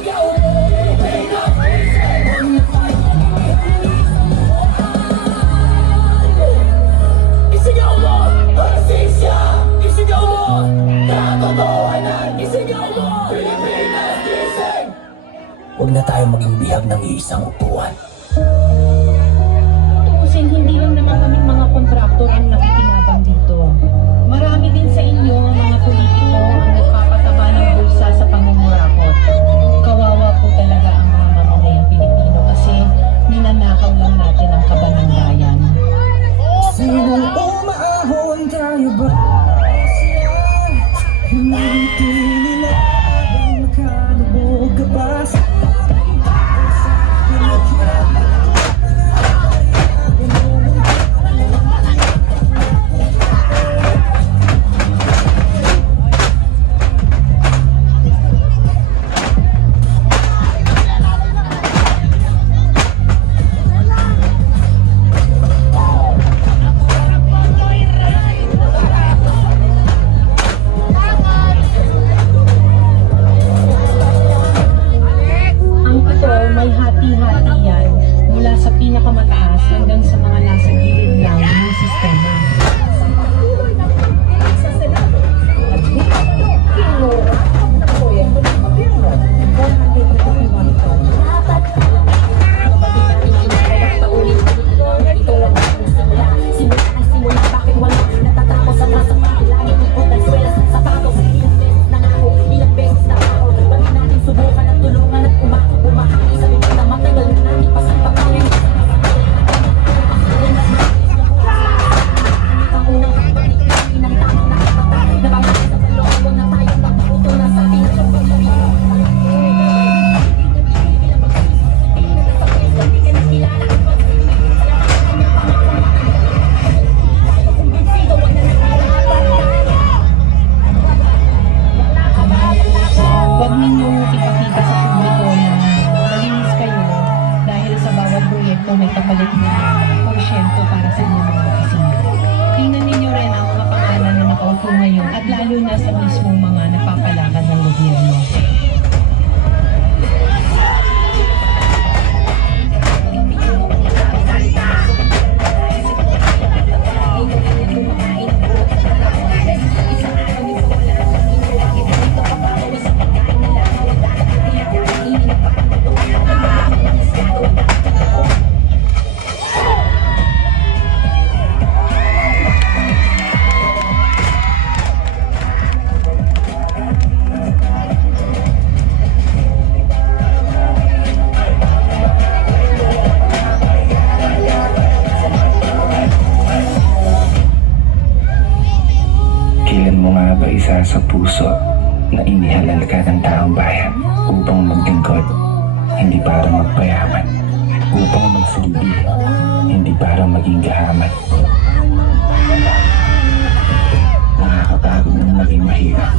Isigaw mo, hustisya. Isigaw mo, katotohanan. Isigaw mo, Pilipinas gising. Huwag na tayo maging bihag ng iisang upuan. Tuusin, hindi lang naman kaming mga kontraktor ang nakikinabang dito. Marami din sa inyo, mga politiko, ang nagpapataba ng bulsa sa pangungurakot. Kawawa po talaga ang mga mamamayang Pilipino kasi ninanakaw lang natin ang kaba ng bayan. Sinong umahon tayo ba? Siya, hindi nila habang nakalubog ka ba sa may hati-hati yan mula sa pinakamataas hanggang sa mga nasa gilid lang ng sistema. Huwag ninyong ipakita sa publiko na malinis kayo dahil sa bawat proyekto may kapalit na porsyento para sa inyong mga opisina. Tingnan ninyo rin ang mga pangalan na nakaupo ngayon at lalo na sa mismong mga napapalakan ng gobyerno. Kailan mo nga ba isa sa puso na inihalal ka ng taong bayan upang maglingkod, hindi para magpayaman, upang magsilbi, hindi para maging gahaman. Nakakapagod ng maging mahirap.